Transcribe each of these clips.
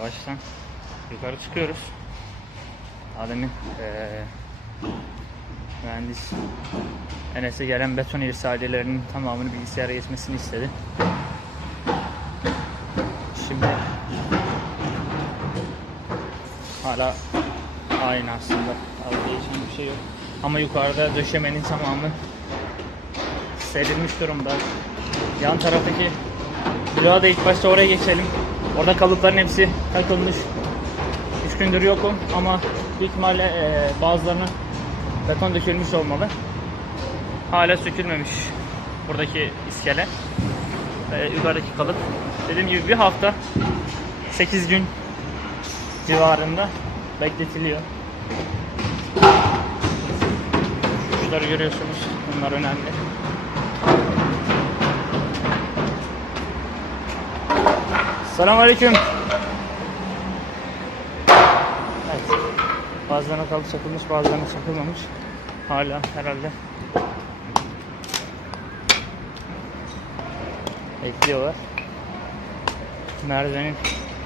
Yavaştan yukarı çıkıyoruz. Adem'in eee mühendis Enes'e gelen beton irsaliyelerinin tamamını bilgisayara geçmesini istedi. Şimdi hala aynı aslında. Abi değişen bir şey yok. Ama yukarıda döşemenin tamamı serilmiş durumda. Yan taraftaki bloğa da ilk başta oraya geçelim. Orada kalıpların hepsi takılmış. 3 gündür yokum ama büyük ihtimalle eee bazılarının beton dökülmüş olmalı. Hala sökülmemiş buradaki iskele. Ee, yukarıdaki kalıp. Dediğim gibi bir hafta 8 gün civarında bekletiliyor. Şu görüyorsunuz. Bunlar önemli. Selamünaleyküm. Evet. Bazılarına kalıp çakılmış, bazılarına çakılmamış. Hala herhalde bekliyorlar. Merdivenin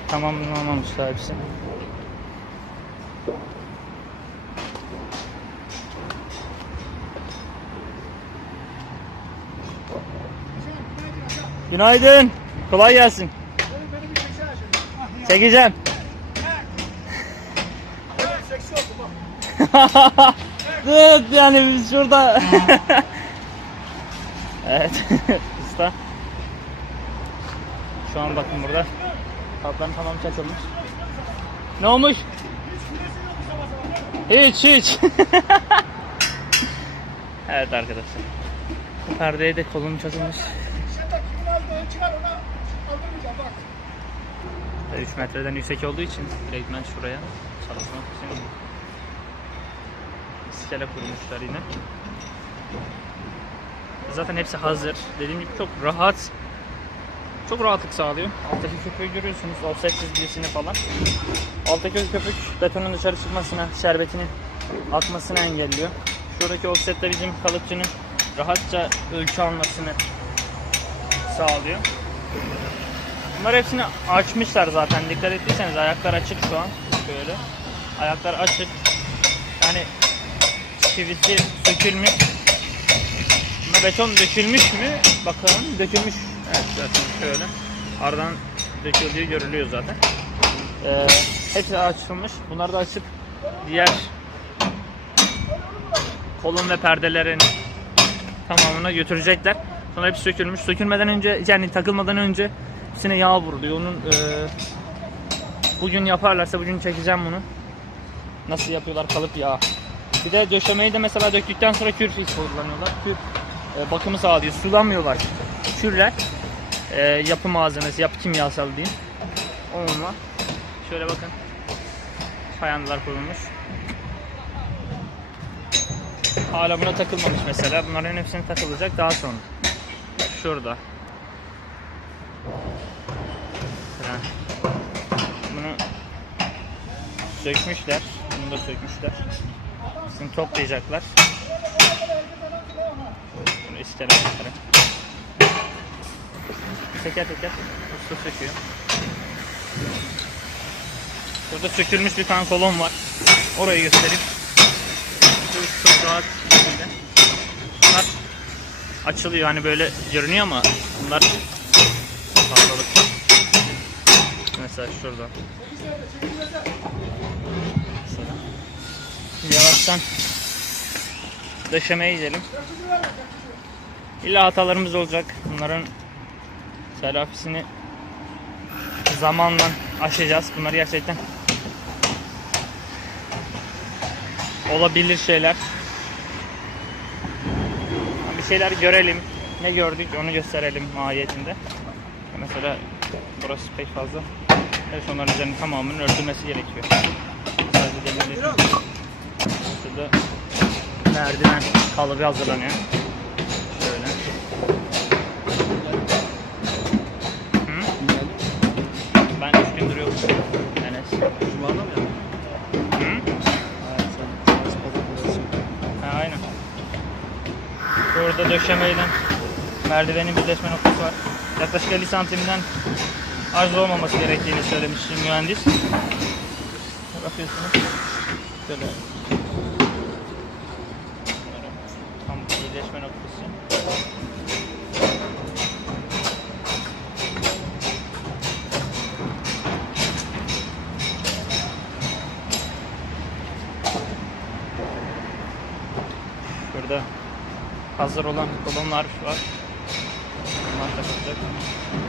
tamamını almamışlar hepsi. Günaydın. Kolay gelsin. Çekeceğim. evet yani biz şurada. evet. Usta. Şu an bakın burada. Kaplan tamam çakılmış. Ne olmuş? Hiç hiç. evet arkadaşlar. Bu perdeye de kolum aldığını çıkar ona aldırmayacağım bak. 3 metreden yüksek olduğu için direktmen şuraya çalışmak için iskele kurmuşlar yine. Zaten hepsi hazır. Dediğim gibi çok rahat. Çok rahatlık sağlıyor. Alttaki köpüğü görüyorsunuz. Offset çizgisini falan. Alttaki köpük betonun dışarı çıkmasına, şerbetinin akmasını engelliyor. Şuradaki offset de bizim kalıpçının rahatça ölçü almasını sağlıyor. Bunlar hepsini açmışlar zaten. Dikkat ettiyseniz ayaklar açık şu an. Böyle. Ayaklar açık. Yani çivisi sökülmüş. Buna beton dökülmüş mü? Bakalım. Dökülmüş. Evet zaten şöyle. Aradan döküldüğü görülüyor zaten. Ee, hepsi açılmış. Bunları da açıp diğer kolon ve perdelerin tamamına götürecekler. Sonra hepsi sökülmüş. Sökülmeden önce yani takılmadan önce hepsine yağ vuruluyor. Onun e, bugün yaparlarsa bugün çekeceğim bunu. Nasıl yapıyorlar kalıp yağ. Bir de döşemeyi de mesela döktükten sonra kür kullanıyorlar. Kür e, bakımı sağlıyor. Sulamıyorlar. Kürler e, yapı malzemesi, yapı kimyasal diyeyim. Onunla. Şöyle bakın. Fayanlar kurulmuş. Hala buna takılmamış mesela. Bunların hepsine takılacak daha sonra. Şurada. Mesela Bunu sökmüşler. Bunu da sökmüşler. Şimdi toplayacaklar. Bunu yukarı. Teker teker usta söküyor. Burada sökülmüş bir tane kolon var. Orayı göstereyim. Şu Çok rahat şekilde. Bunlar açılıyor hani böyle görünüyor ama bunlar fazlalıkta. Mesela şurada. Yavaştan döşemeye gidelim. İlla hatalarımız olacak. Bunların telafisini zamanla aşacağız. Bunlar gerçekten olabilir şeyler. Bir şeyler görelim. Ne gördük onu gösterelim mahiyetinde. Mesela burası pek fazla. Evet onların üzerinin tamamının örtülmesi gerekiyor. Sadece demirleri. Şurada merdiven kalıbı hazırlanıyor. Şöyle. Hı? Ben üç gündür yokum. Enes. Cuma'da mı yaptın? Burada döşemeyle merdivenin birleşme noktası var. Yaklaşık 50 santimden arıza olmaması gerektiğini söylemişti mühendis. Bakıyorsunuz. Şöyle. Tam birleşme noktası. Burada hazır olan kolonlar var. Bunlar takılacak.